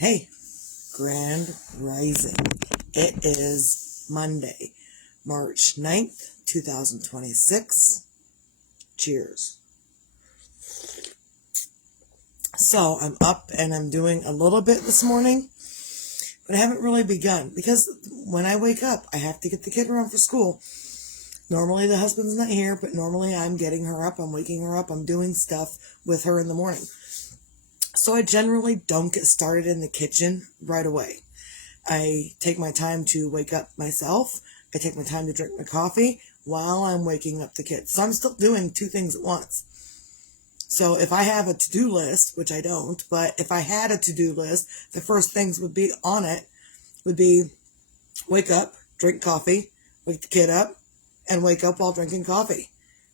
Hey, Grand Rising. It is Monday, March 9th, 2026. Cheers. So I'm up and I'm doing a little bit this morning, but I haven't really begun because when I wake up, I have to get the kid around for school. Normally the husband's not here, but normally I'm getting her up, I'm waking her up, I'm doing stuff with her in the morning. So I generally don't get started in the kitchen right away. I take my time to wake up myself. I take my time to drink my coffee while I'm waking up the kids. So I'm still doing two things at once. So if I have a to-do list, which I don't, but if I had a to-do list, the first things would be on it would be wake up, drink coffee, wake the kid up, and wake up while drinking coffee.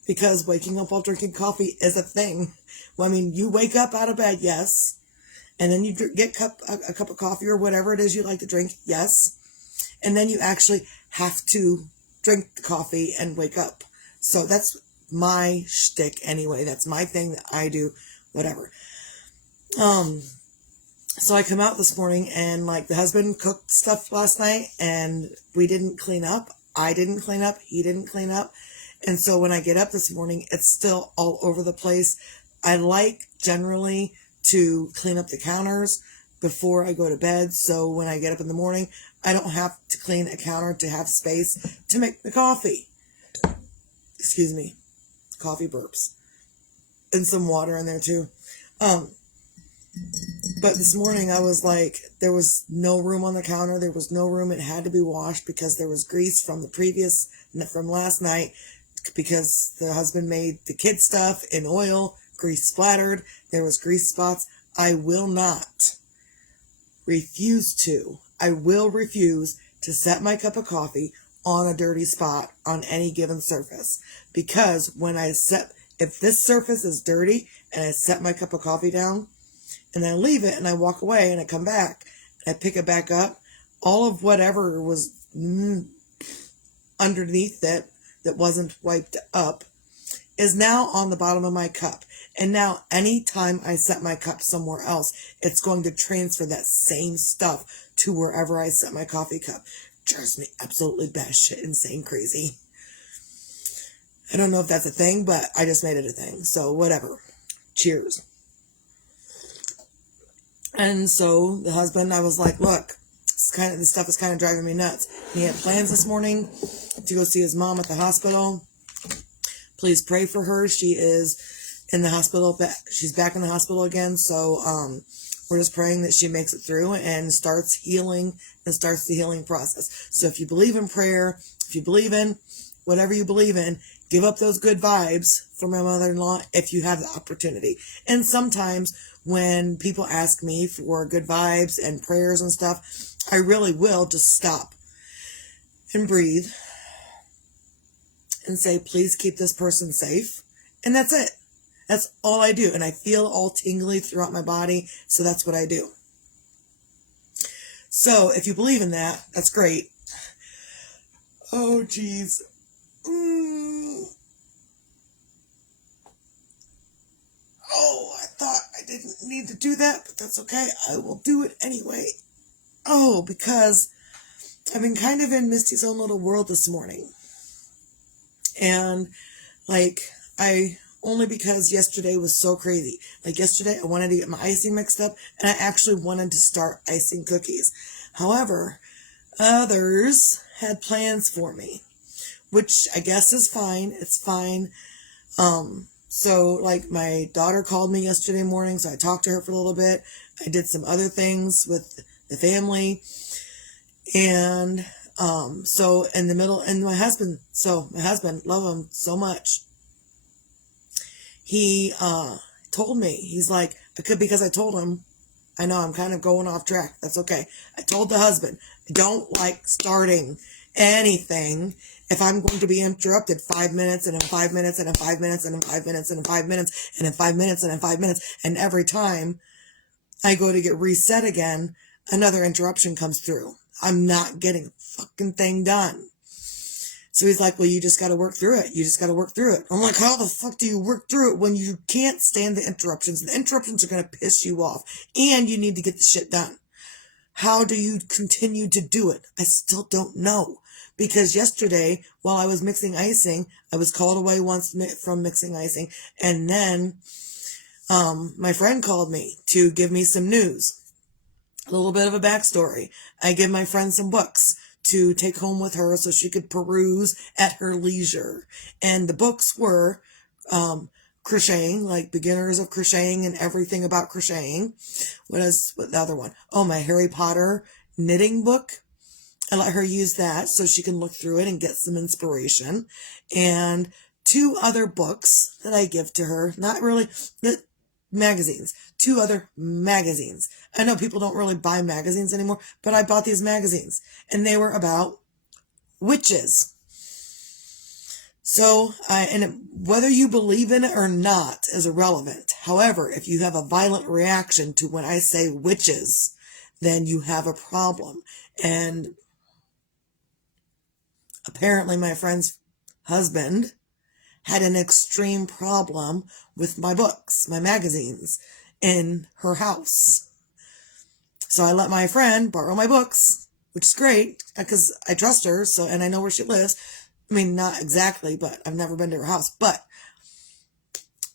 Because waking up while drinking coffee is a thing. Well, I mean, you wake up out of bed, yes. And then you get a cup of coffee or whatever it is you like to drink, yes. And then you actually have to drink the coffee and wake up. So that's my shtick anyway. That's my thing that I do, whatever. So I come out this morning and the husband cooked stuff last night and we didn't clean up. I didn't clean up. He didn't clean up. And so when I get up this morning, it's still all over the place. I like generally to clean up the counters before I go to bed. So when I get up in the morning, I don't have to clean a counter to have space to make the coffee. Excuse me. Coffee burps. And some water in there too. But this morning I was like, there was no room on the counter. There was no room. It had to be washed because there was grease from last night because the husband made the kid stuff in oil, grease splattered. There was grease spots. I will refuse to set my cup of coffee on a dirty spot on any given surface. Because if this surface is dirty and I set my cup of coffee down and I leave it and I walk away and I come back and I pick it back up, all of whatever was underneath that wasn't wiped up is now on the bottom of my cup. And now anytime I set my cup somewhere else, it's going to transfer that same stuff to wherever I set my coffee cup. Drives me absolutely batshit insane crazy. I don't know if that's a thing, but I just made it a thing. So whatever. Cheers. And so the husband, I was like, look, this stuff is kind of driving me nuts. He had plans this morning to go see his mom at the hospital. Please pray for her. She is in the hospital. She's back in the hospital again. So we're just praying that she makes it through and starts healing and starts the healing process. So if you believe in prayer, if you believe in whatever you believe in, give up those good vibes for my mother-in-law if you have the opportunity. And sometimes when people ask me for good vibes and prayers and stuff, I really will just stop and breathe and say, please keep this person safe. And that's it. That's all I do. And I feel all tingly throughout my body. So that's what I do. So if you believe in that, that's great. Oh, geez. Oh, I thought I didn't need to do that, but that's okay. I will do it anyway. Oh, because I've been kind of in Misty's own little world this morning. And only because yesterday was so crazy. Yesterday I wanted to get my icing mixed up and I actually wanted to start icing cookies. However, others had plans for me, which I guess is fine. It's fine. So my daughter called me yesterday morning, so I talked to her for a little bit. I did some other things with the family. And so in the middle, and my husband, love him so much. He told me, he's like, because I told him, I know I'm kind of going off track. That's okay. I told the husband, I don't like starting anything if I'm going to be interrupted 5 minutes and in 5 minutes and in 5 minutes and in 5 minutes and in 5 minutes and in 5 minutes and in 5 minutes. And every time I go to get reset again, another interruption comes through. I'm not getting a fucking thing done. So he's like, well, you just got to work through it. You just got to work through it. I'm like, how the fuck do you work through it when you can't stand the interruptions? The interruptions are going to piss you off and you need to get the shit done. How do you continue to do it? I still don't know. Because yesterday, while I was mixing icing, I was called away once from mixing icing, and then my friend called me to give me some news. A little bit of a backstory. I give my friend some books to take home with her so she could peruse at her leisure. And the books were crocheting, like beginners of crocheting and everything about crocheting. What the other one? Oh, my Harry Potter knitting book. I let her use that so she can look through it and get some inspiration. And 2 other books that I give to her. Not really magazines. 2 other magazines. I know people don't really buy magazines anymore, but I bought these magazines. And they were about witches. So, whether you believe in it or not is irrelevant. However, if you have a violent reaction to when I say witches, then you have a problem. And apparently my friend's husband had an extreme problem with my books, my magazines, in her house. So I let my friend borrow my books, which is great, because I trust her, and I know where she lives. I mean, not exactly, but I've never been to her house.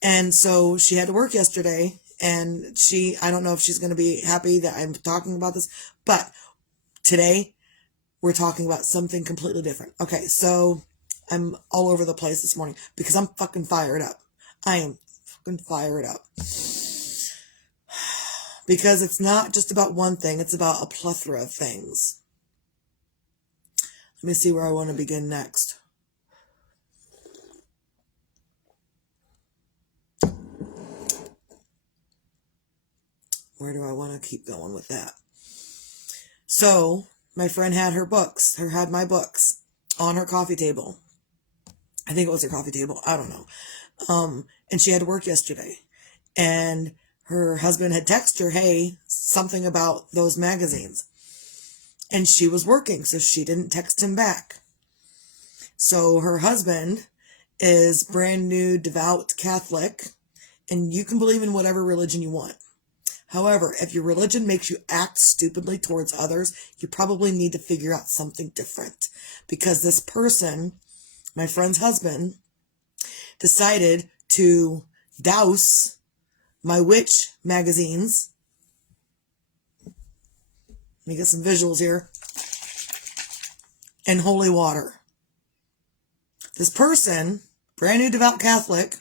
And so she had to work yesterday, and I don't know if she's going to be happy that I'm talking about this, but today we're talking about something completely different. Okay, so I'm all over the place this morning because I'm fucking fired up. I am fucking fired up. Because it's not just about one thing, it's about a plethora of things. Let me see where I want to begin next. Where do I want to keep going with that? So, my friend had my books on her coffee table. I think it was her coffee table. I don't know. And she had to work yesterday. And her husband had texted her, hey, something about those magazines. And she was working, so she didn't text him back. So her husband is brand new, devout Catholic, and you can believe in whatever religion you want. However, if your religion makes you act stupidly towards others, you probably need to figure out something different. Because this person, my friend's husband, decided to douse my witch magazines. Let me get some visuals here. In holy water. This person, brand new devout Catholic,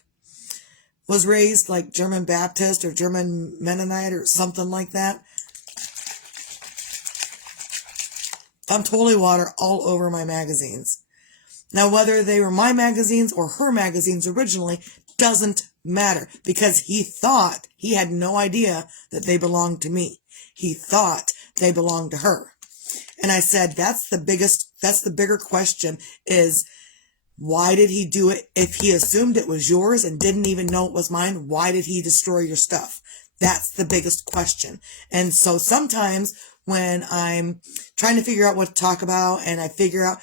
was raised like German Baptist or German Mennonite or something like that. Dumped holy water all over my magazines. Now, whether they were my magazines or her magazines originally doesn't matter, because he had no idea that they belonged to me. He thought they belonged to her. And I said, that's the bigger question is, why did he do it? If he assumed it was yours and didn't even know it was mine, why did he destroy your stuff? That's the biggest question. And so sometimes when I'm trying to figure out what to talk about and I figure out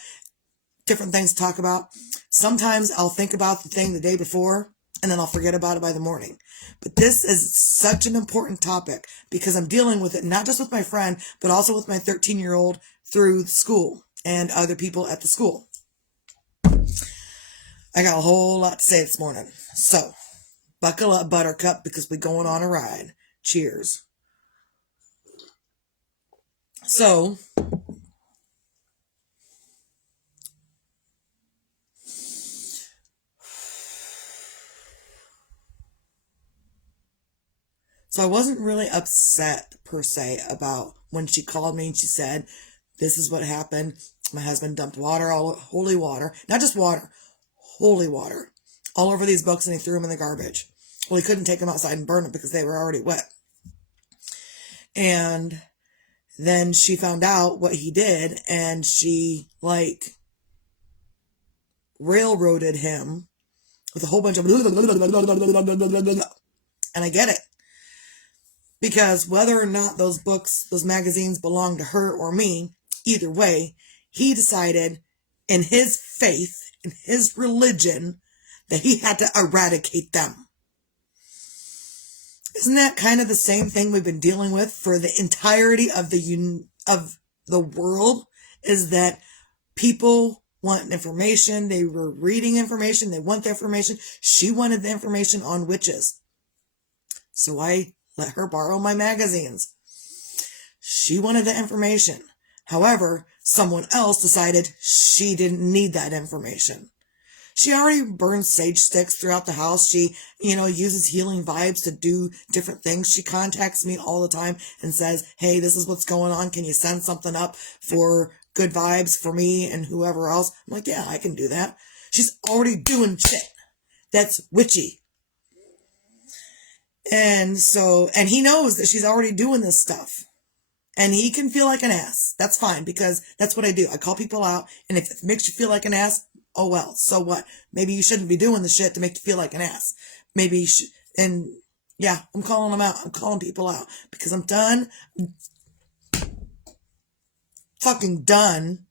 different things to talk about, sometimes I'll think about the thing the day before and then I'll forget about it by the morning. But this is such an important topic because I'm dealing with it not just with my friend, but also with my 13-year-old through school and other people at the school. I got a whole lot to say this morning. So, buckle up, Buttercup, because we're going on a ride. Cheers. So, I wasn't really upset, per se, about when she called me and she said, this is what happened. My husband dumped holy water, not just water, holy water, all over these books and he threw them in the garbage. Well, he couldn't take them outside and burn them because they were already wet. And then she found out what he did and she, railroaded him with a whole bunch of and I get it. Because whether or not those magazines belong to her or me, either way, he decided in his faith, in his religion, that he had to eradicate them. Isn't that kind of the same thing we've been dealing with for the entirety of the world? Is that people want information, they were reading information, they want the information. She wanted the information on witches. So I let her borrow my magazines. She wanted the information. However, someone else decided she didn't need that information. She already burns sage sticks throughout the house. She, uses healing vibes to do different things. She contacts me all the time and says, hey, this is what's going on. Can you send something up for good vibes for me and whoever else? I'm like, yeah, I can do that. She's already doing shit that's witchy. And he knows that she's already doing this stuff. And he can feel like an ass. That's fine, because that's what I do. I call people out, and if it makes you feel like an ass, oh well, so what? Maybe you shouldn't be doing the shit to make you feel like an ass. Maybe you should, and yeah, I'm calling them out. I'm calling people out, because I'm done. Fucking done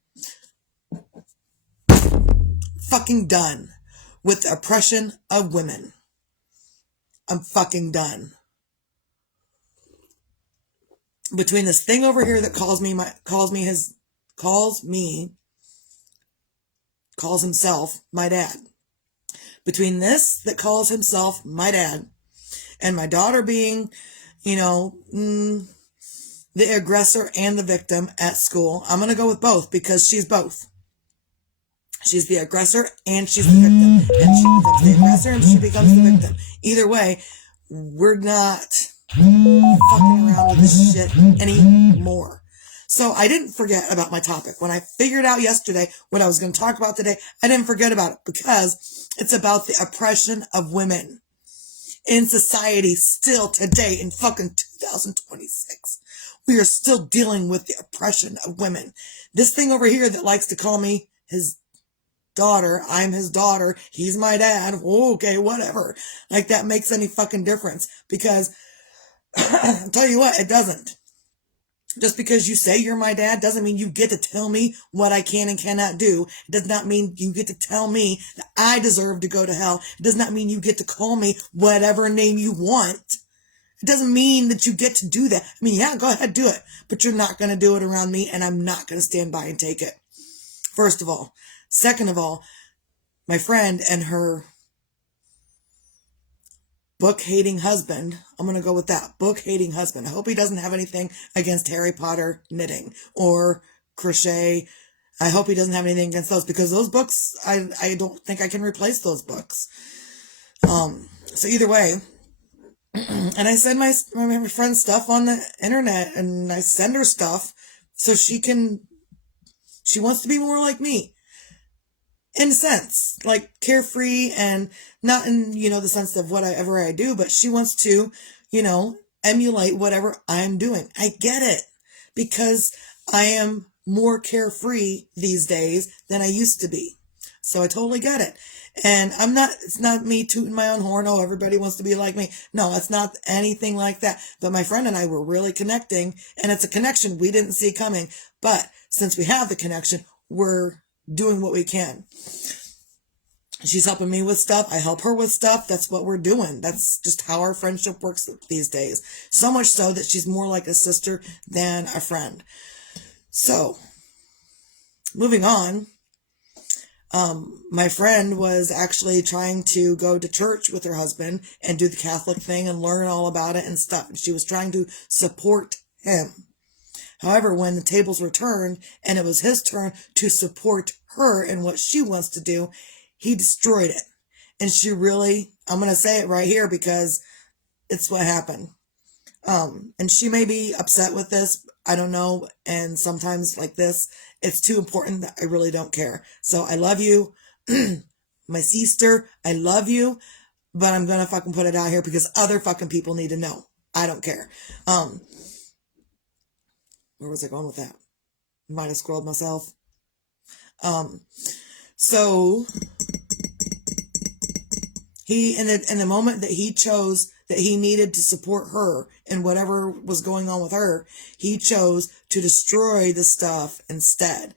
with the oppression of women. I'm fucking done. Between this thing over here that calls himself my dad. Between this that calls himself my dad and my daughter being, the aggressor and the victim at school, I'm going to go with both, because she's both. She's the aggressor and she's the victim. And she becomes the aggressor and she becomes the victim. Either way, we're not fucking around with this shit anymore. So I didn't forget about my topic. When I figured out yesterday what I was going to talk about today, I didn't forget about it, because it's about the oppression of women in society still today in fucking 2026. We are still dealing with the oppression of women. This thing over here that likes to call me his daughter, I'm his daughter, he's my dad, okay, whatever. Like that makes any fucking difference, because I'll tell you what, it doesn't. Just because you say you're my dad doesn't mean you get to tell me what I can and cannot do. It does not mean you get to tell me that I deserve to go to hell. It does not mean you get to call me whatever name you want. It doesn't mean that you get to do that. I mean, yeah, go ahead, do it. But you're not going to do it around me, and I'm not going to stand by and take it. First of all. Second of all, my friend and her book-hating husband, I'm going to go with that, book-hating husband. I hope he doesn't have anything against Harry Potter knitting or crochet. I hope he doesn't have anything against those, because those books, I don't think I can replace those books. So either way, and I send my friend stuff on the internet, and I send her stuff so she wants to be more like me. In a sense, like carefree, and not in, the sense of whatever I do, but she wants to, emulate whatever I'm doing. I get it, because I am more carefree these days than I used to be. So I totally get it. And it's not me tooting my own horn. Oh, everybody wants to be like me. No, it's not anything like that. But my friend and I were really connecting, and it's a connection we didn't see coming. But since we have the connection, we're doing what we can. She's helping me with stuff. I help her with stuff. That's what we're doing. That's just how our friendship works these days. So much so that she's more like a sister than a friend. So, moving on. My friend was actually trying to go to church with her husband and do the Catholic thing and learn all about it and stuff. And she was trying to support him. However, when the tables were turned and it was his turn to support her in what she wants to do, he destroyed it. And she really, I'm going to say it right here because it's what happened. And she may be upset with this. I don't know. And sometimes like this, it's too important that I really don't care. So I love you. My sister, I love you. But I'm going to fucking put it out here because other fucking people need to know. I don't care. Where was I going with that? Might have scrolled myself. So he, in the moment that he chose that he needed to support her and whatever was going on with her, he chose to destroy the stuff instead.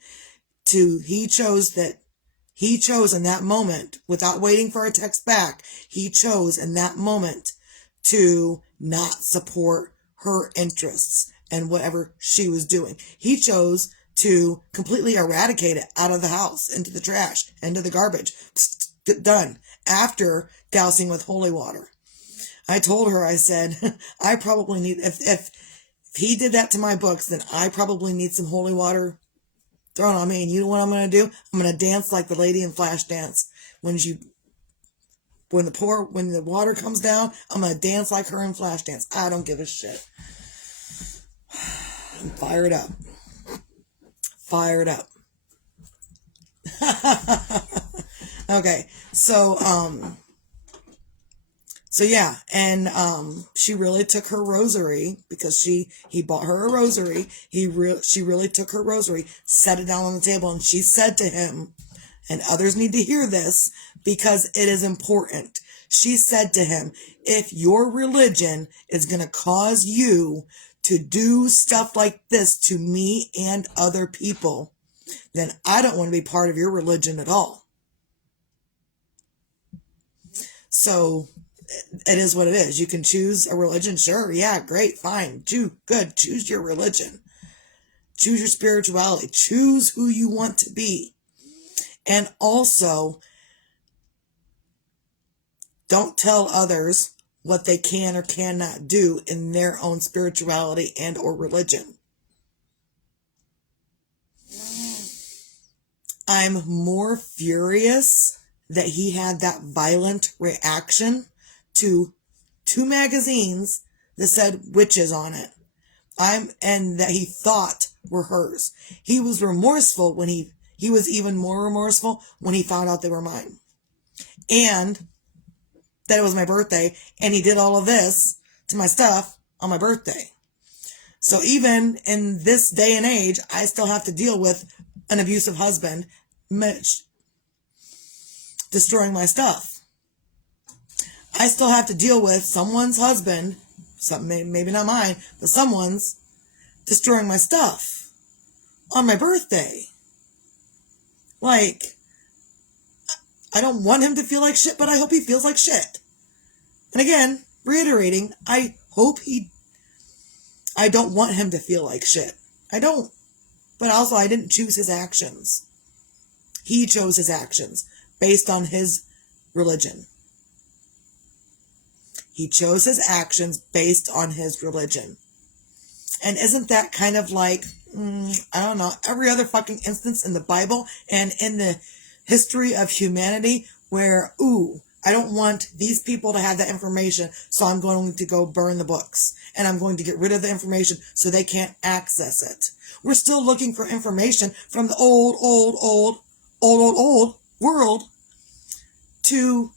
He chose in that moment, without waiting for a text back, he chose in that moment to not support her interests and whatever she was doing. He chose to completely eradicate it out of the house, into the trash, into the garbage. Done. After dousing with holy water. I told her, I said, I probably need, if he did that to my books, then I probably need some holy water thrown on me. And you know what I'm going to do? I'm going to dance like the lady in Flashdance. When the water comes down, I'm going to dance like her in Flashdance. I don't give a shit. I'm fired up. Fired up. Okay. So yeah, and she really took her rosary, because he bought her a rosary. She really took her rosary, set it down on the table, and she said to him, and others need to hear this because it is important. She said to him, if your religion is going to cause you to do stuff like this to me and other people, then I don't want to be part of your religion at all. So it is what it is. You can choose a religion. Sure. Yeah. Great. Fine. Good. Choose your religion. Choose your spirituality. Choose who you want to be. And also, don't tell others what they can or cannot do in their own spirituality and or religion. I'm more furious that he had that violent reaction to 2 magazines that said witches on it. And that he thought were hers. He was remorseful when he was even more remorseful when he found out they were mine. And that it was my birthday, and he did all of this to my stuff on my birthday. So even in this day and age, I still have to deal with an abusive husband destroying my stuff. I still have to deal with someone's husband, maybe not mine, but someone's destroying my stuff on my birthday. Like, I don't want him to feel like shit, but I hope he feels like shit. And again, reiterating, I don't want him to feel like shit. I don't. But also, I didn't choose his actions. He chose his actions based on his religion. He chose his actions based on his religion. And isn't that kind of like, I don't know, every other fucking instance in the Bible and in the history of humanity where, I don't want these people to have that information, so I'm going to go burn the books. And I'm going to get rid of the information so they can't access it. We're still looking for information from the old world to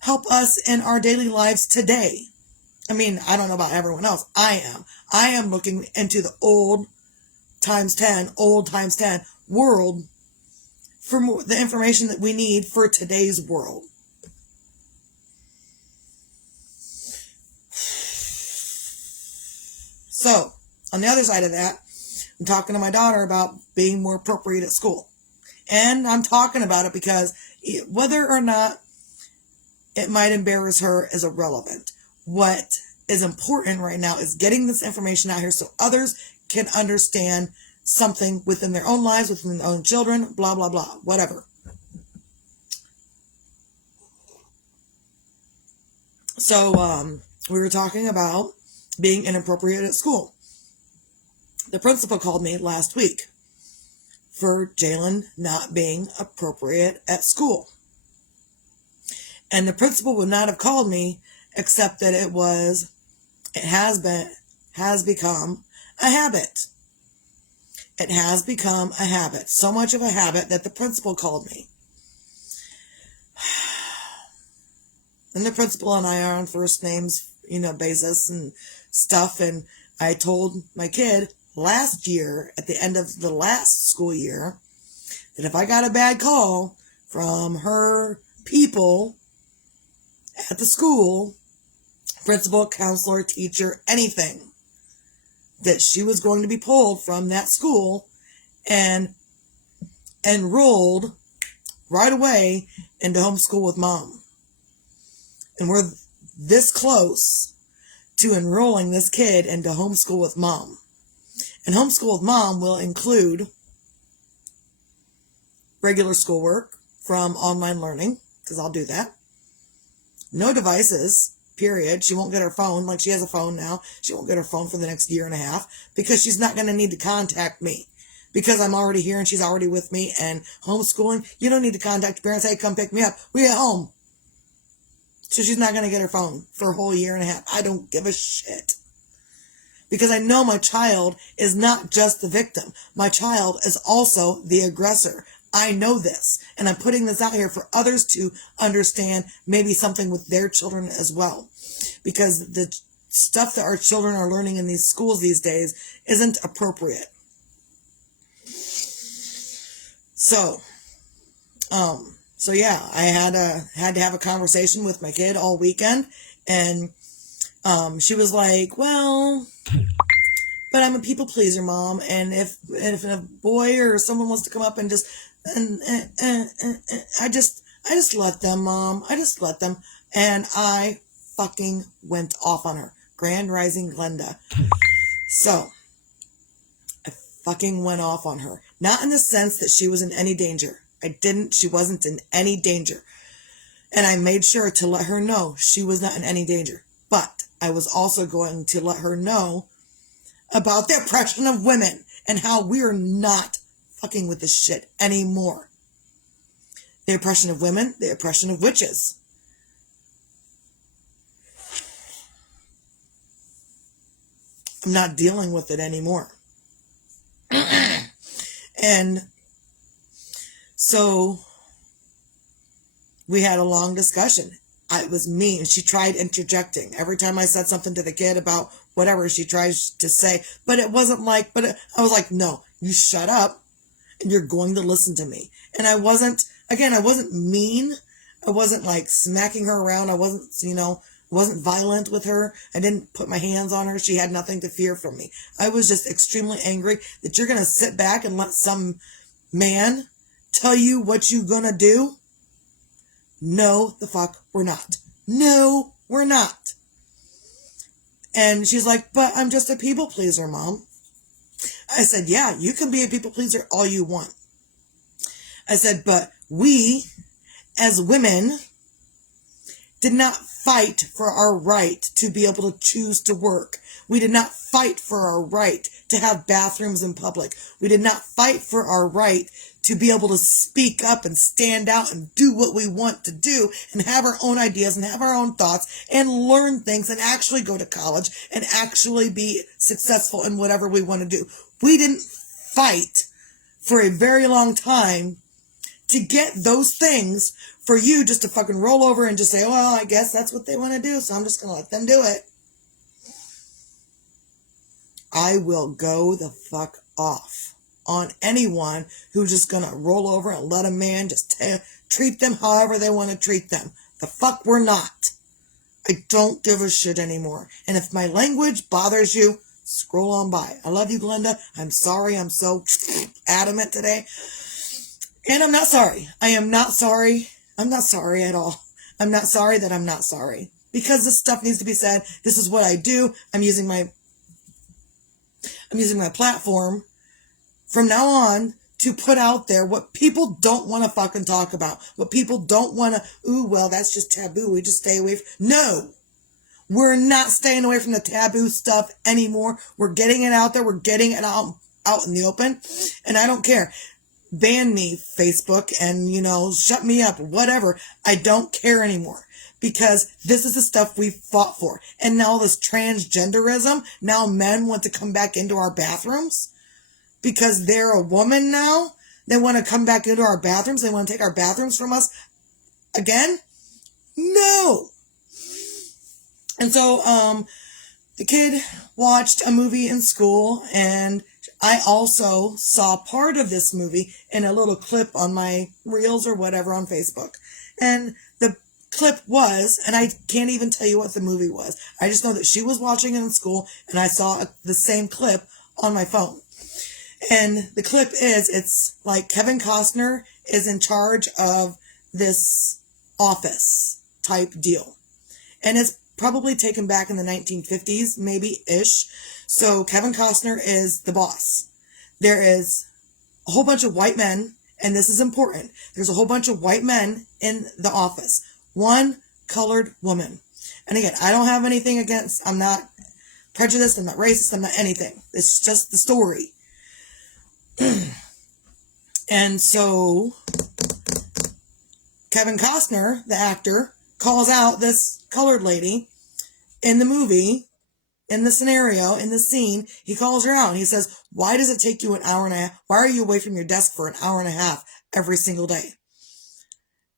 help us in our daily lives today. I mean, I don't know about everyone else. I am looking into the old times 10 world for the information that we need for today's world. So, on the other side of that, I'm talking to my daughter about being more appropriate at school. And I'm talking about it because whether or not it might embarrass her is irrelevant. What is important right now is getting this information out here so others can understand something within their own lives, within their own children, blah, blah, blah, whatever. So, we were talking about being inappropriate at school. The principal called me last week for Jalen not being appropriate at school. And the principal would not have called me except that it has become a habit. It has become a habit. So much of a habit that the principal called me. And the principal and I are on first names, basis and stuff. And I told my kid last year, at the end of the last school year, that if I got a bad call from her people at the school, principal, counselor, teacher, anything, that she was going to be pulled from that school and enrolled right away into homeschool with mom. And we're this close to enrolling this kid into Homeschool with Mom. And Homeschool with Mom will include regular schoolwork from online learning, because I'll do that. No devices, period. She won't get her phone. Like, she has a phone now. She won't get her phone for the next year and a half, because she's not going to need to contact me, because I'm already here and she's already with me. And homeschooling, you don't need to contact your parents. Hey, come pick me up. We at home. So she's not going to get her phone for a whole year and a half. I don't give a shit. Because I know my child is not just the victim. My child is also the aggressor. I know this. And I'm putting this out here for others to understand, maybe something with their children as well. Because the stuff that our children are learning in these schools these days isn't appropriate. So yeah, I had to have a conversation with my kid all weekend, and she was like, well, but I'm a people pleaser, Mom, and if a boy or someone wants to come up and just I just let them, Mom. I just let them. And I fucking went off on her. Grand Rising Glenda. So I fucking went off on her. Not in the sense that she was in any danger. She wasn't in any danger. And I made sure to let her know she was not in any danger. But I was also going to let her know about the oppression of women and how we are not fucking with this shit anymore. The oppression of women, the oppression of witches. I'm not dealing with it anymore. And so we had a long discussion. It was me, and she tried interjecting. Every time I said something to the kid about whatever, she tries to say, but it wasn't like, I was like, no, you shut up, and you're going to listen to me. And I wasn't mean. I wasn't like smacking her around. I wasn't violent with her. I didn't put my hands on her. She had nothing to fear from me. I was just extremely angry that you're going to sit back and let some man tell you what you're going to do. No, the fuck, we're not. No, we're not. And she's like, but I'm just a people pleaser, Mom. I said, yeah, you can be a people pleaser all you want. I said, but we, as women, did not fight for our right to be able to choose to work. We did not fight for our right to have bathrooms in public. We did not fight for our right to be able to speak up and stand out and do what we want to do and have our own ideas and have our own thoughts and learn things and actually go to college and actually be successful in whatever we want to do. We didn't fight for a very long time to get those things for you just to fucking roll over and just say, well, I guess that's what they want to do, so I'm just going to let them do it. I will go the fuck off on anyone who's just going to roll over and let a man just treat them however they want to treat them. The fuck we're not. I don't give a shit anymore. And if my language bothers you, scroll on by. I love you, Glenda. I'm sorry I'm so adamant today. And I'm not sorry. I am not sorry. I'm not sorry at all. I'm not sorry that I'm not sorry. Because this stuff needs to be said. This is what I do. I'm using my platform from now on to put out there what people don't want to fucking talk about. What people don't want to, well, that's just taboo. We just stay away from. No. We're not staying away from the taboo stuff anymore. We're getting it out there. We're getting it out in the open. And I don't care. Ban me, Facebook, and, shut me up, whatever. I don't care anymore. Because this is the stuff we fought for. And now this transgenderism, now men want to come back into our bathrooms. Because they're a woman now. They want to come back into our bathrooms. They want to take our bathrooms from us again. No. And so, the kid watched a movie in school, and I also saw part of this movie in a little clip on my reels or whatever on Facebook. And the clip was, and I can't even tell you what the movie was. I just know that she was watching it in school, and I saw the same clip on my phone. And the clip is, it's like Kevin Costner is in charge of this office type deal. And it's probably taken back in the 1950s, maybe-ish. So Kevin Costner is the boss. There is a whole bunch of white men, and this is important. There's a whole bunch of white men in the office. One colored woman. And again, I don't have anything against, I'm not prejudiced, I'm not racist, I'm not anything. It's just the story. And so Kevin Costner, the actor, calls out this colored lady in the movie, in the scenario, in the scene. He calls her out and he says, why does it take you an hour and a half? Why are you away from your desk for an hour and a half every single day?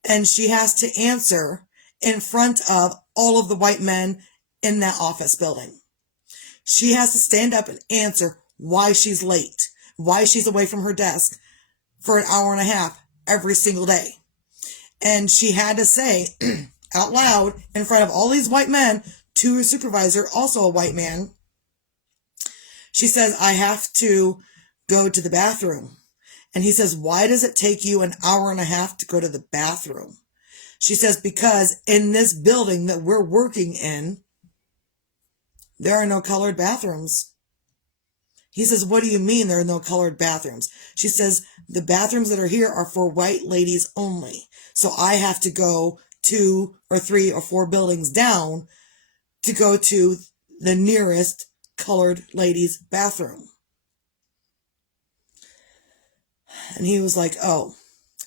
And she has to answer in front of all of the white men in that office building. She has to stand up and answer why she's late, why she's away from her desk for an hour and a half every single day. And she had to say out loud in front of all these white men to her supervisor, also a white man, she says, I have to go to the bathroom. And he says, why does it take you an hour and a half to go to the bathroom? She says, because in this building that we're working in, there are no colored bathrooms. He says, what do you mean there are no colored bathrooms? She says, the bathrooms that are here are for white ladies only. So I have to go 2 or 3 or 4 buildings down to go to the nearest colored ladies' bathroom. And he was like, oh.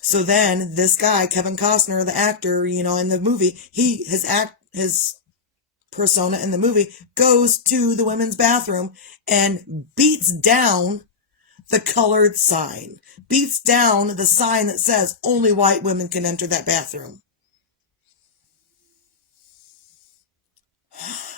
So then this guy, Kevin Costner, the actor, in the movie, his persona in the movie goes to the women's bathroom and beats down the colored sign, beats down the sign that says only white women can enter that bathroom.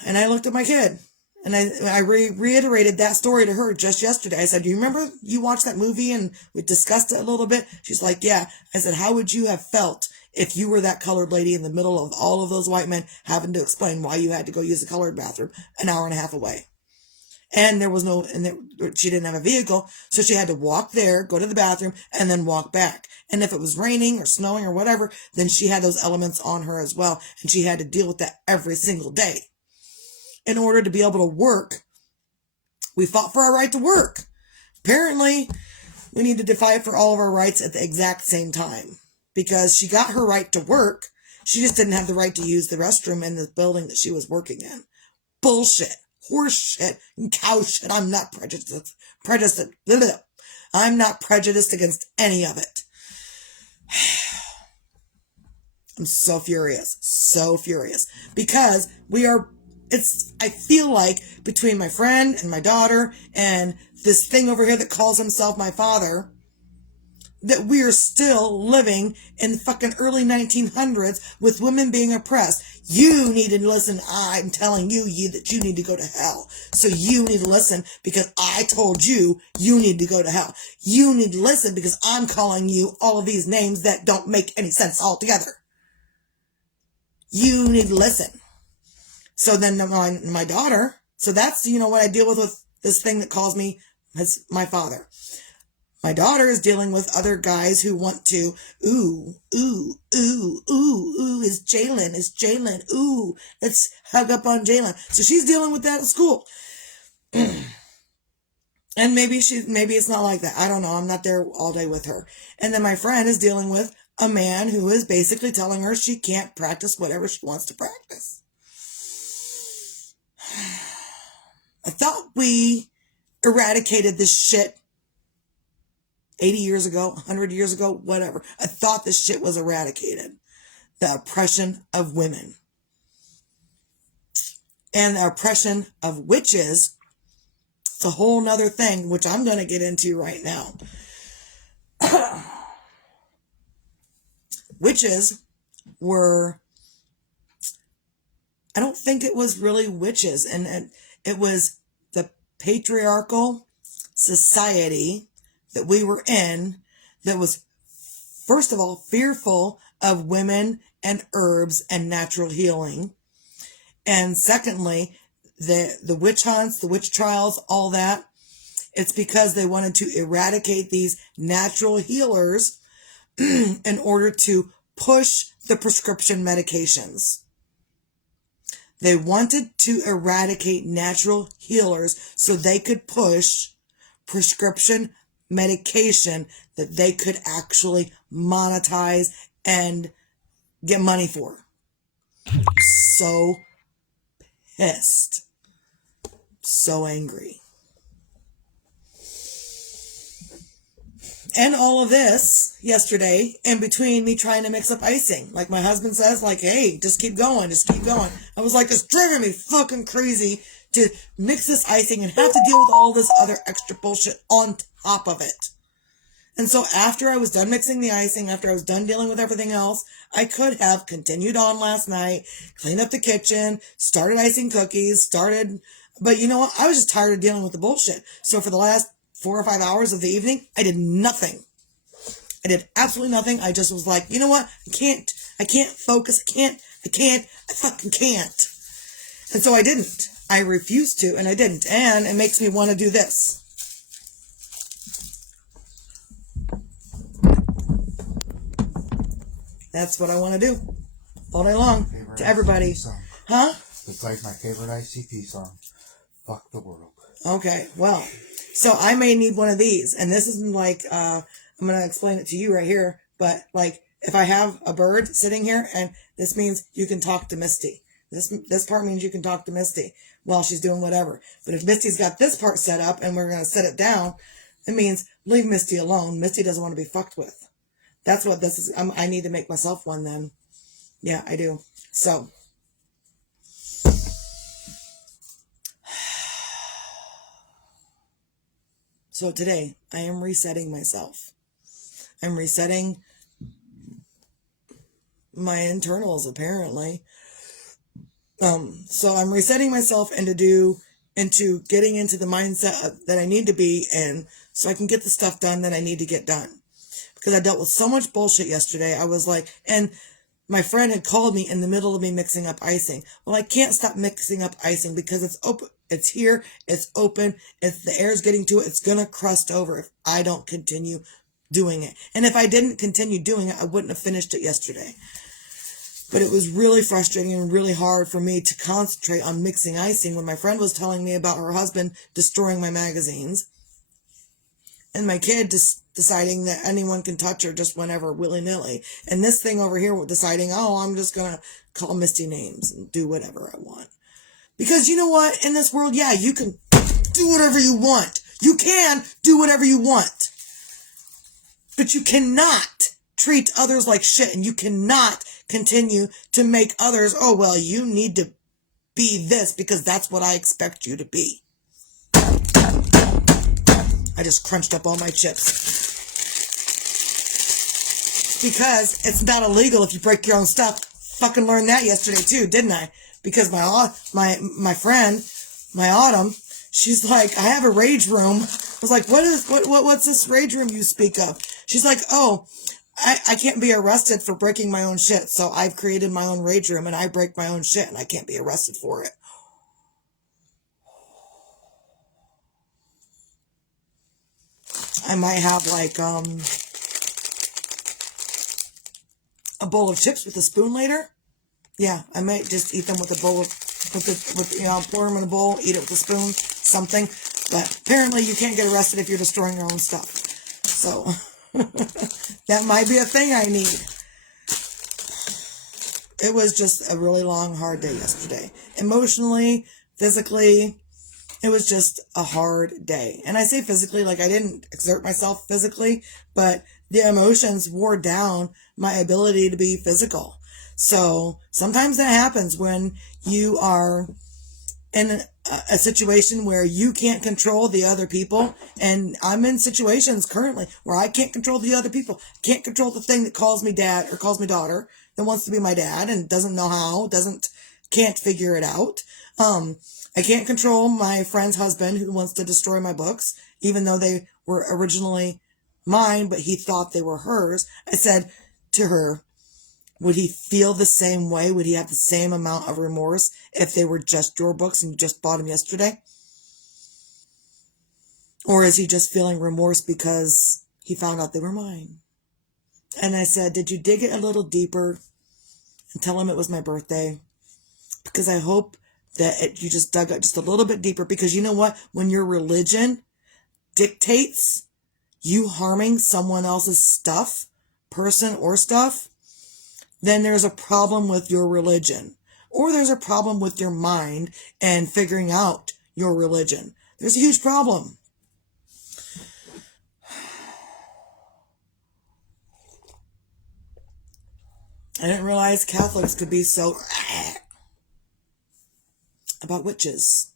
And I looked at my kid and I reiterated that story to her just yesterday. I said, do you remember you watched that movie and we discussed it a little bit? She's like, yeah. I said, how would you have felt if you were that colored lady in the middle of all of those white men having to explain why you had to go use a colored bathroom an hour and a half away? And she didn't have a vehicle, so she had to walk there, go to the bathroom, and then walk back. And if it was raining or snowing or whatever, then she had those elements on her as well, and she had to deal with that every single day. In order to be able to work, we fought for our right to work. Apparently, we need to fight for all of our rights at the exact same time. Because she got her right to work, she just didn't have the right to use the restroom in the building that she was working in. Bullshit. Horse shit and cow shit. I'm not prejudiced. I'm not prejudiced against any of it. I'm so furious because I feel like between my friend and my daughter and this thing over here that calls himself my father, that we are still living in fucking early 1900s with women being oppressed. You need to listen. I'm telling you that you need to go to hell. So you need to listen because I told you need to go to hell. You need to listen because I'm calling you all of these names that don't make any sense altogether. You need to listen. So then my daughter, so that's, what I deal with this thing that calls me as my father. My daughter is dealing with other guys who want to, is Jalen, let's hug up on Jalen. So she's dealing with that at school. And maybe it's not like that. I don't know. I'm not there all day with her. And then my friend is dealing with a man who is basically telling her she can't practice whatever she wants to practice. I thought we eradicated this shit 80 years ago, 100 years ago, whatever. I thought this shit was eradicated. The oppression of women. And the oppression of witches. It's a whole nother thing, which I'm going to get into right now. Witches were, I don't think it was really witches. And it was the patriarchal society that we were in that was, first of all, fearful of women and herbs and natural healing. And secondly, the witch hunts, the witch trials, all that, it's because they wanted to eradicate these natural healers in order to push the prescription medications. They wanted to eradicate natural healers so they could push prescription medication that they could actually monetize and get money for. So pissed. So angry. And all of this yesterday in between me trying to mix up icing. Like my husband says, like, hey, just keep going, just keep going. I was like, it's driving me fucking crazy to mix this icing and have to deal with all this other extra bullshit on top of it. And so after I was done mixing the icing, after I was done dealing with everything else, I could have continued on last night, cleaned up the kitchen, started icing cookies, but you know what? I was just tired of dealing with the bullshit. So for the last 4 or 5 hours of the evening, I did nothing. I did absolutely nothing. I just was like, you know what? I can't focus. I fucking can't. And so I didn't. I refused to, and I didn't. And it makes me want to do this. That's what I want to do. All day long. To everybody. Huh? It's like my favorite ICP song. Fuck the world. Okay, well. So I may need one of these. And this isn't like, I'm going to explain it to you right here. But like, if I have a bird sitting here, and this means you can talk to Misty. This part means you can talk to Misty while she's doing whatever. But if Misty's got this part set up and we're going to set it down, it means leave Misty alone. Misty doesn't want to be fucked with. That's what this is. I need to make myself one then. Yeah, I do. So today, I am resetting myself. I'm resetting my internals, apparently. So I'm resetting myself into getting into the mindset that I need to be in so I can get the stuff done that I need to get done. Because I dealt with so much bullshit yesterday. I was like, and my friend had called me in the middle of me mixing up icing. Well, I can't stop mixing up icing because it's open. It's here. It's open. If the air's getting to it, it's going to crust over if I don't continue doing it. And if I didn't continue doing it, I wouldn't have finished it yesterday. But it was really frustrating and really hard for me to concentrate on mixing icing when my friend was telling me about her husband destroying my magazines. And my kid deciding that anyone can touch her just whenever, willy-nilly. And this thing over here deciding, oh, I'm just going to call Misty names and do whatever I want. Because you know what? In this world, yeah, you can do whatever you want. You can do whatever you want. But you cannot treat others like shit. And you cannot continue to make others, oh, well, you need to be this because that's what I expect you to be. I just crunched up all my chips. Because it's not illegal if you break your own stuff. Fucking learned that yesterday too, didn't I? Because my friend, my Autumn, she's like, I have a rage room. I was like, what's this rage room you speak of? She's like, oh, I can't be arrested for breaking my own shit. So I've created my own rage room and I break my own shit and I can't be arrested for it. I might have like a bowl of chips with a spoon later. Yeah, I might just eat them with a bowl pour them in a bowl, eat it with a spoon, something. But apparently you can't get arrested if you're destroying your own stuff. So that might be a thing I need. It was just a really long, hard day yesterday. Emotionally, physically, it was just a hard day. And I say physically, like I didn't exert myself physically, but the emotions wore down my ability to be physical. So sometimes that happens when you are in a situation where you can't control the other people. And I'm in situations currently where I can't control the other people. Can't control the thing that calls me dad or calls me daughter that wants to be my dad and doesn't know how, can't figure it out. I can't control my friend's husband who wants to destroy my books, even though they were originally mine, but he thought they were hers. I said to her, would he feel the same way? Would he have the same amount of remorse if they were just your books and you just bought them yesterday? Or is he just feeling remorse because he found out they were mine? And I said, did you dig it a little deeper and tell him it was my birthday? because I hope that you just dug just a little bit deeper, because you know what? When your religion dictates you harming someone else's stuff, person or stuff, then there's a problem with your religion. Or there's a problem with your mind and figuring out your religion. There's a huge problem. I didn't realize Catholics could be so about witches.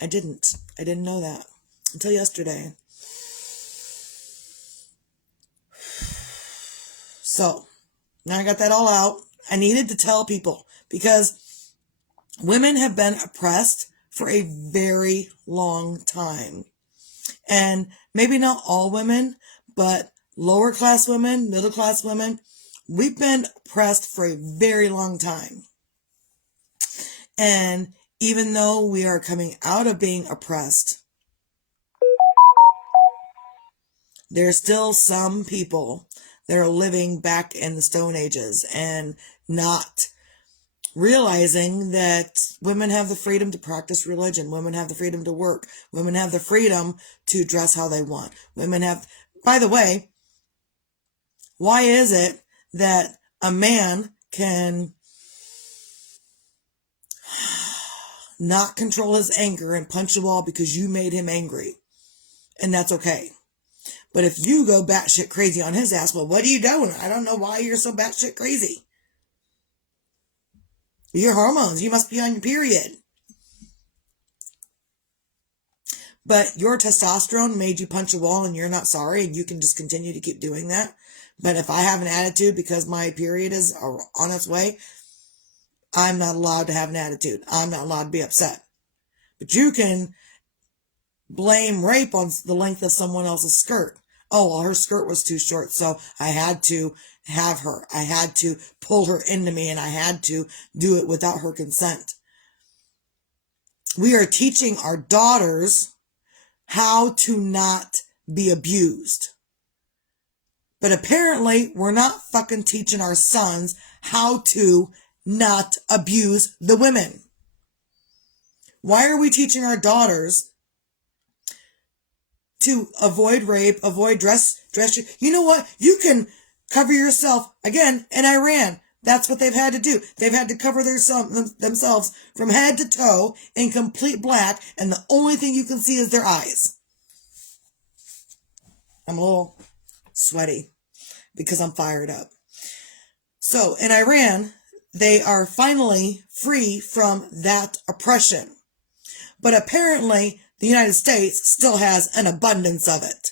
I didn't know that until yesterday. So, now I got that all out. I needed to tell people because women have been oppressed for a very long time. And maybe not all women, but lower class women, middle class women, we've been oppressed for a very long time. And even though we are coming out of being oppressed, there's still some people that are living back in the Stone Ages and not realizing that women have the freedom to practice religion. Women have the freedom to work. Women have the freedom to dress how they want. Women have, by the way, why is it that a man can not control his anger and punch a wall because you made him angry? And that's okay. But if you go batshit crazy on his ass, well, what are you doing? I don't know why you're so batshit crazy. Your hormones, you must be on your period. But your testosterone made you punch a wall and you're not sorry and you can just continue to keep doing that. But if I have an attitude because my period is on its way, I'm not allowed to have an attitude. I'm not allowed to be upset. But you can blame rape on the length of someone else's skirt. Oh, well, her skirt was too short, so I had to have her. I had to pull her into me, and I had to do it without her consent. We are teaching our daughters how to not be abused. But apparently, we're not fucking teaching our sons how to not abuse the women. Why are we teaching our daughters to avoid rape, avoid dress? You know what? You can cover yourself. Again, in Iran, that's what they've had to do. They've had to cover themselves from head to toe in complete black, and the only thing you can see is their eyes. I'm a little sweaty because I'm fired up. So, in Iran, they are finally free from that oppression. But apparently, the United States still has an abundance of it.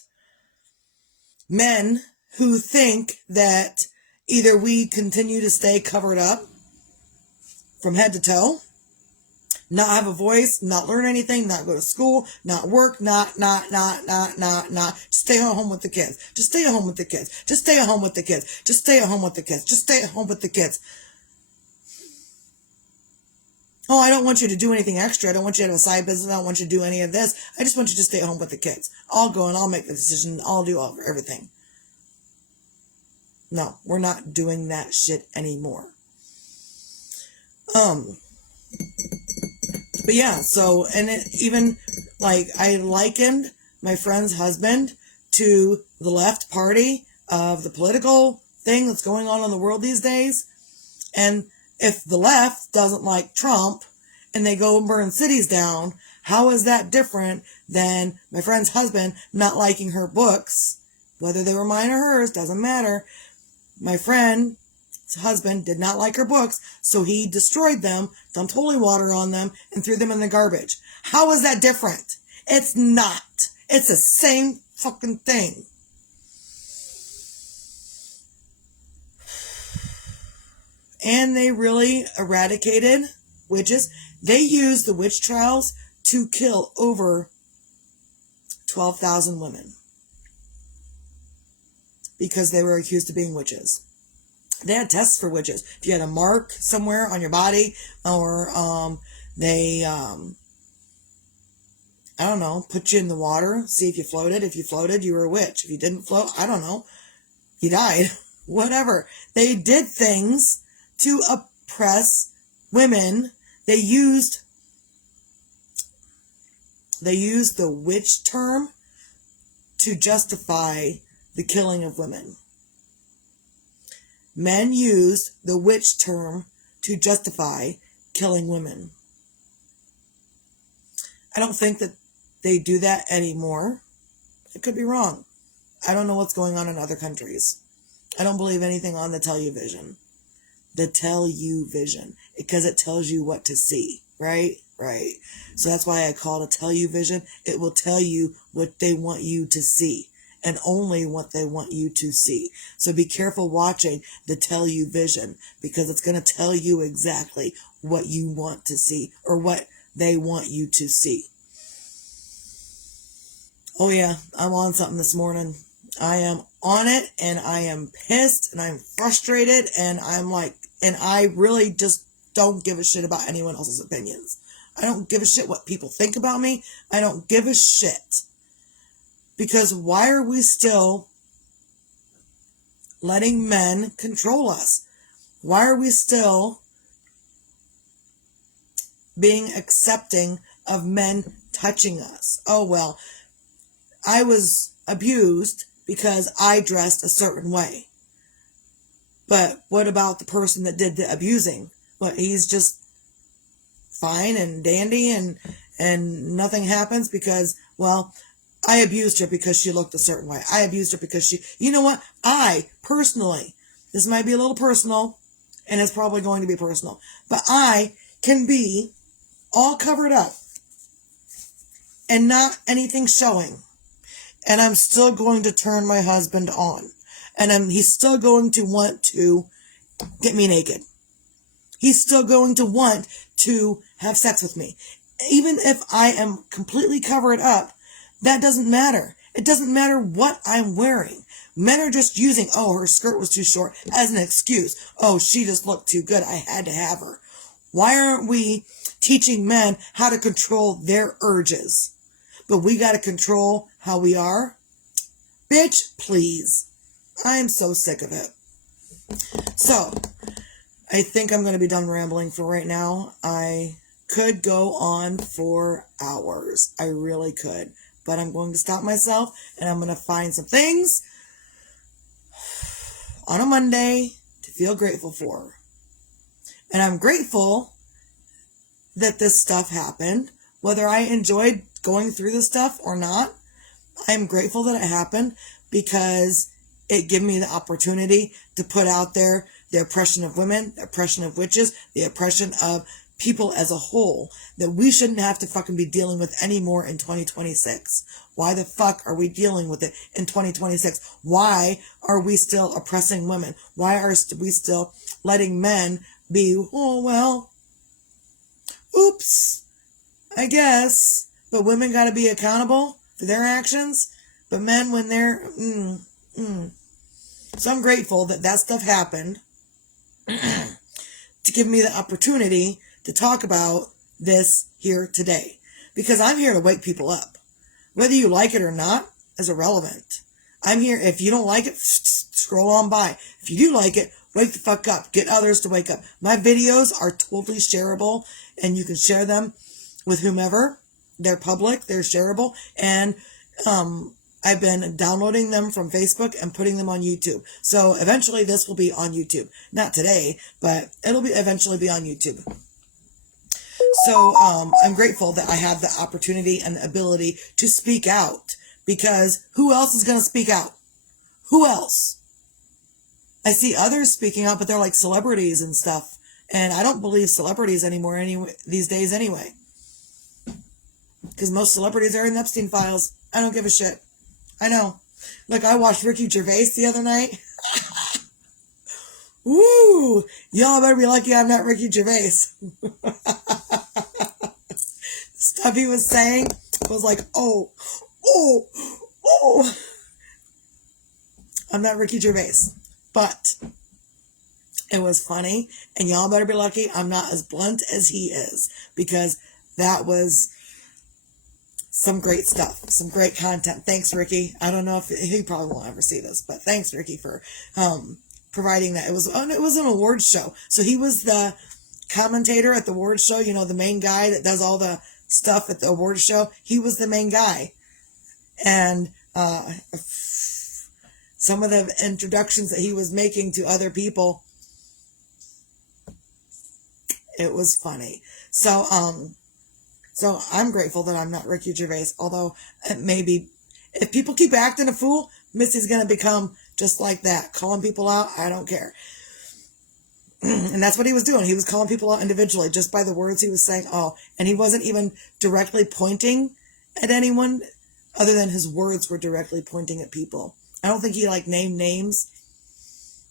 Men who think that either we continue to stay covered up from head to toe, not have a voice, not learn anything, not go to school, not work, not, just stay at home with the kids. Just stay at home with the kids. Just stay at home with the kids. Just stay at home with the kids. Just stay at home with the kids. Oh, I don't want you to do anything extra. I don't want you to have a side business. I don't want you to do any of this. I just want you to stay at home with the kids. I'll go and I'll make the decision. I'll do everything. No, we're not doing that shit anymore. But yeah, so, and even, like, I likened my friend's husband to the left party of the political thing that's going on in the world these days. And if the left doesn't like Trump and they go and burn cities down, how is that different than my friend's husband not liking her books? Whether they were mine or hers, doesn't matter. My friend's husband did not like her books, so he destroyed them, dumped holy water on them, and threw them in the garbage. How is that different? It's not. It's the same fucking thing. And they really eradicated witches. They used the witch trials to kill over 12,000 women because they were accused of being witches. They had tests for witches. If you had a mark somewhere on your body, or they, I don't know, put you in the water, see if you floated. If you floated, you were a witch. If you didn't float, I don't know, you died. Whatever. They did things to oppress women, they used the witch term to justify the killing of women. Men used the witch term to justify killing women. I don't think that they do that anymore. I could be wrong. I don't know what's going on in other countries. I don't believe anything on the television. The television. Because it tells you what to see. Right? Right. So that's why I call it a television. It will tell you what they want you to see. And only what they want you to see. So be careful watching the television. Because it's going to tell you exactly what you want to see. Or what they want you to see. Oh yeah, I'm on something this morning. I am on it, and I am pissed, and I'm frustrated, and and I really just don't give a shit about anyone else's opinions. I don't give a shit what people think about me. I don't give a shit. Because why are we still letting men control us? Why are we still being accepting of men touching us? Oh, well, I was abused because I dressed a certain way. But what about the person that did the abusing? What, he's just fine and dandy and nothing happens because, well, I abused her because she looked a certain way. I abused her because you know what? I, personally, this might be a little personal, and it's probably going to be personal, but I can be all covered up and not anything showing. And I'm still going to turn my husband on. And he's still going to want to get me naked. He's still going to want to have sex with me. Even if I am completely covered up, that doesn't matter. It doesn't matter what I'm wearing. Men are just using, oh, her skirt was too short as an excuse. Oh, she just looked too good. I had to have her. Why aren't we teaching men how to control their urges? But we got to control how we are? Bitch, please. I am so sick of it. So, I think I'm going to be done rambling for right now. I could go on for hours. I really could. But I'm going to stop myself, and I'm going to find some things on a Monday to feel grateful for. And I'm grateful that this stuff happened. Whether I enjoyed going through this stuff or not, I'm grateful that it happened because it gave me the opportunity to put out there the oppression of women, the oppression of witches, the oppression of people as a whole that we shouldn't have to fucking be dealing with anymore in 2026. Why the fuck are we dealing with it in 2026? Why are we still oppressing women? Why are we still letting men be, oh, well, oops, I guess. But women got to be accountable for their actions. But men, when they're, So I'm grateful that that stuff happened to give me the opportunity to talk about this here today. Because I'm here to wake people up. Whether you like it or not is irrelevant. I'm here. If you don't like it, scroll on by. If you do like it, wake the fuck up. Get others to wake up. My videos are totally shareable, and you can share them with whomever. They're public. They're shareable. And I've been downloading them from Facebook and putting them on YouTube. So eventually this will be on YouTube. Not today, but it'll be eventually be on YouTube. So I'm grateful that I have the opportunity and the ability to speak out, because who else is going to speak out? Who else? I see others speaking out, but they're like celebrities and stuff. And I don't believe celebrities anymore these days anyway. Because most celebrities are in the Epstein files. I don't give a shit. I know. Look, I watched Ricky Gervais the other night. Woo! Y'all better be lucky I'm not Ricky Gervais. Stuff he was saying was like, oh. I'm not Ricky Gervais. But it was funny. And y'all better be lucky I'm not as blunt as he is. Because that was some great stuff. Some great content. Thanks, Ricky. I don't know if he probably won't ever see this. But thanks, Ricky, for providing that. It was an awards show. So he was the commentator at the awards show, you know, the main guy that does all the stuff at the awards show, he was the main guy. And some of the introductions that he was making to other people, it was funny. So I'm grateful that I'm not Ricky Gervais, although it may be, if people keep acting a fool, Missy's going to become just like that, calling people out. I don't care. And that's what he was doing. He was calling people out individually just by the words he was saying. Oh, and he wasn't even directly pointing at anyone other than his words were directly pointing at people. I don't think he like named names.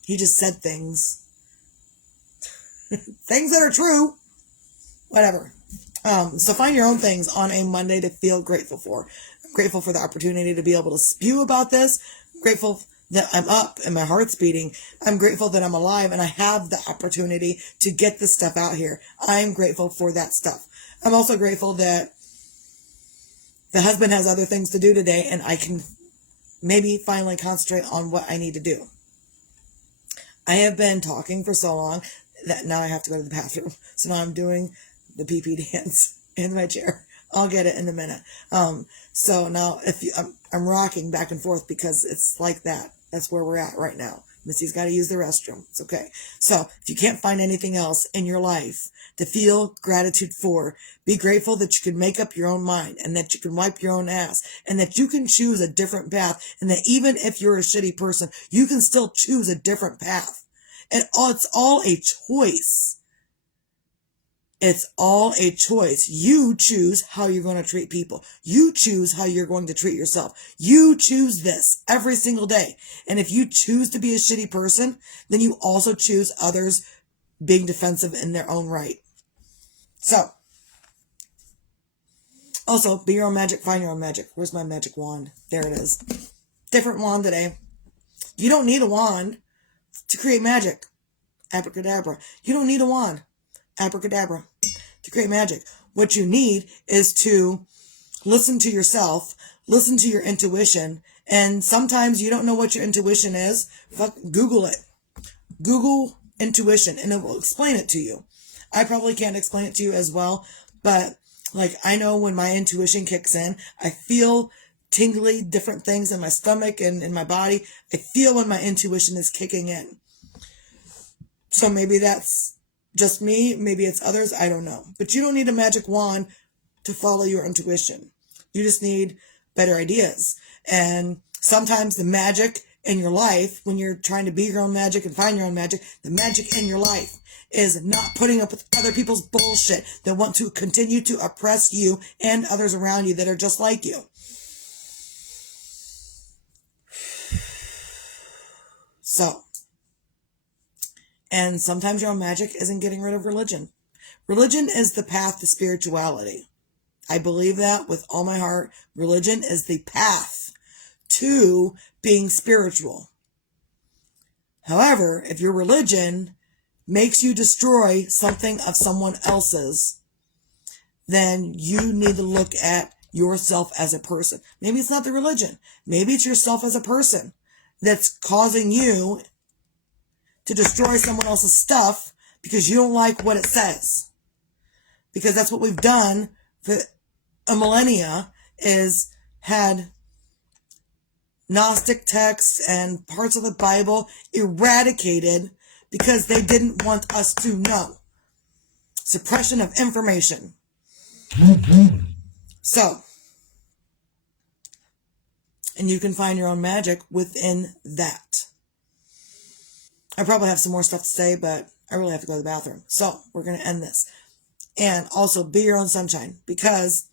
He just said things. Things that are true. Whatever. So find your own things on a Monday to feel grateful for. I'm grateful for the opportunity to be able to spew about this. I'm grateful that I'm up and my heart's beating. I'm grateful that I'm alive and I have the opportunity to get this stuff out here. I'm grateful for that stuff. I'm also grateful that the husband has other things to do today and I can maybe finally concentrate on what I need to do. I have been talking for so long that now I have to go to the bathroom. So now I'm doing the pee-pee dance in my chair. I'll get it in a minute. So now I'm rocking back and forth because it's like that. That's where we're at right now. Missy's got to use the restroom. It's okay. So if you can't find anything else in your life to feel gratitude for, be grateful that you can make up your own mind and that you can wipe your own ass and that you can choose a different path and that even if you're a shitty person, you can still choose a different path. And it's all a choice. It's all a choice. You choose how you're going to treat people. You choose how you're going to treat yourself. You choose this every single day. And if you choose to be a shitty person, then you also choose others being defensive in their own right. So, also, be your own magic, find your own magic. Where's my magic wand? There it is. Different wand today. You don't need a wand to create magic. Abracadabra. You don't need a wand. Abracadabra. To create magic. What you need is to listen to yourself, listen to your intuition, and sometimes you don't know what your intuition is. Google it. Google intuition, and it will explain it to you. I probably can't explain it to you as well, but like I know when my intuition kicks in, I feel tingly, different things in my stomach and in my body. I feel when my intuition is kicking in. So maybe that's just me, maybe it's others, I don't know. But you don't need a magic wand to follow your intuition. You just need better ideas. And sometimes the magic in your life, when you're trying to be your own magic and find your own magic, the magic in your life is not putting up with other people's bullshit that want to continue to oppress you and others around you that are just like you. So, and sometimes your own magic isn't getting rid of religion. Religion is the path to spirituality. I believe that with all my heart. Religion is the path to being spiritual. However, if your religion makes you destroy something of someone else's, then you need to look at yourself as a person. Maybe it's not the religion. Maybe it's yourself as a person that's causing you to destroy someone else's stuff because you don't like what it says. Because that's what we've done for a millennia, is had Gnostic texts and parts of the Bible eradicated because they didn't want us to know. Suppression of information. So, and you can find your own magic within that. I probably have some more stuff to say, but I really have to go to the bathroom. So, we're going to end this. And also, be your own sunshine, because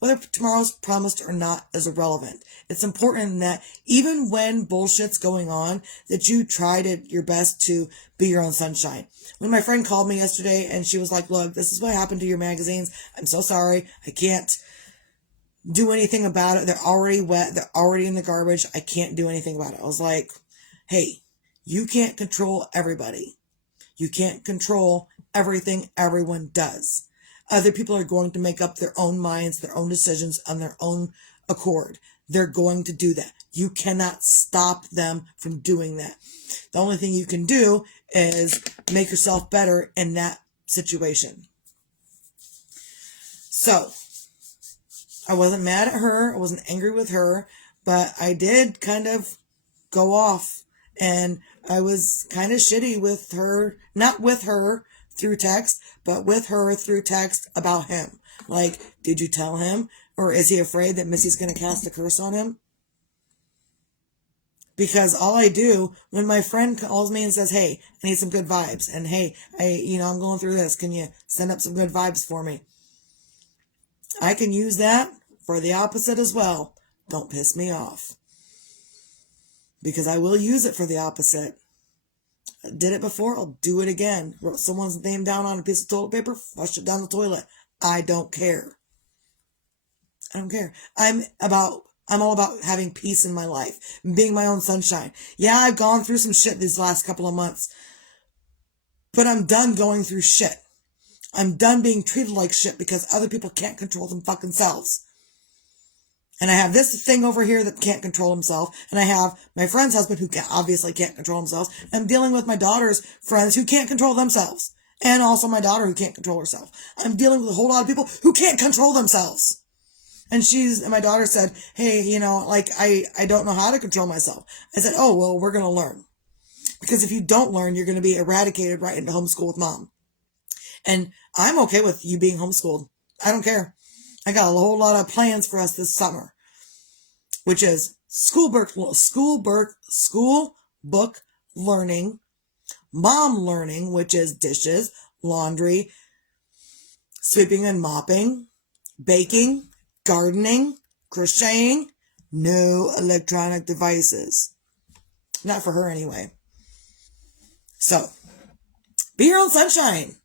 whether tomorrow's promised or not is irrelevant. It's important that even when bullshit's going on, that you try your best to be your own sunshine. When my friend called me yesterday and she was like, look, this is what happened to your magazines. I'm so sorry. I can't do anything about it. They're already wet. They're already in the garbage. I can't do anything about it. I was like, hey, you can't control everybody. You can't control everything everyone does. Other people are going to make up their own minds, their own decisions on their own accord. They're going to do that. You cannot stop them from doing that. The only thing you can do is make yourself better in that situation. So, I wasn't mad at her. I wasn't angry with her, but I did kind of go off, and I was kind of shitty with her, not with her through text, but with her through text about him. Like, did you tell him? Or is he afraid that Missy's going to cast a curse on him? Because all I do when my friend calls me and says, hey, I need some good vibes. And hey, I'm going through this. Can you send up some good vibes for me? I can use that for the opposite as well. Don't piss me off. Because I will use it for the opposite. I did it before. I'll do it again. Wrote someone's name down on a piece of toilet paper. Flushed it down the toilet. I don't care. I don't care. I'm all about having peace in my life, being my own sunshine. Yeah, I've gone through some shit these last couple of months, but I'm done going through shit. I'm done being treated like shit because other people can't control them fucking selves. And I have this thing over here that can't control himself, and I have my friend's husband who obviously can't control themselves. I'm dealing with my daughter's friends who can't control themselves, and also my daughter who can't control herself. I'm dealing with a whole lot of people who can't control themselves. And my daughter said, hey, I don't know how to control myself. I said, oh, well, we're going to learn. Because if you don't learn, you're going to be eradicated right into homeschool with mom. And I'm okay with you being homeschooled. I don't care. I got a whole lot of plans for us this summer, which is school book learning, mom learning, which is dishes, laundry, sweeping and mopping, baking, gardening, crocheting, no electronic devices. Not for her anyway. So, be your own sunshine.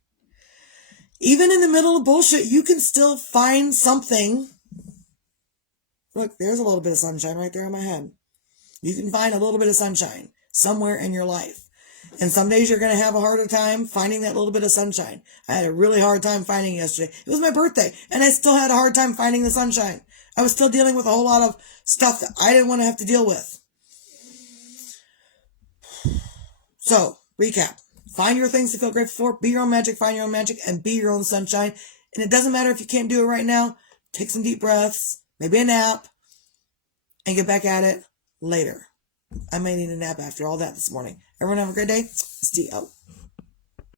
Even in the middle of bullshit, you can still find something. Look, there's a little bit of sunshine right there on my head. You can find a little bit of sunshine somewhere in your life. And some days you're going to have a harder time finding that little bit of sunshine. I had a really hard time finding it yesterday. It was my birthday, and I still had a hard time finding the sunshine. I was still dealing with a whole lot of stuff that I didn't want to have to deal with. So, recap. Find your things to feel grateful for. Be your own magic. Find your own magic. And be your own sunshine. And it doesn't matter if you can't do it right now. Take some deep breaths. Maybe a nap. And get back at it later. I may need a nap after all that this morning. Everyone have a great day. Stay out.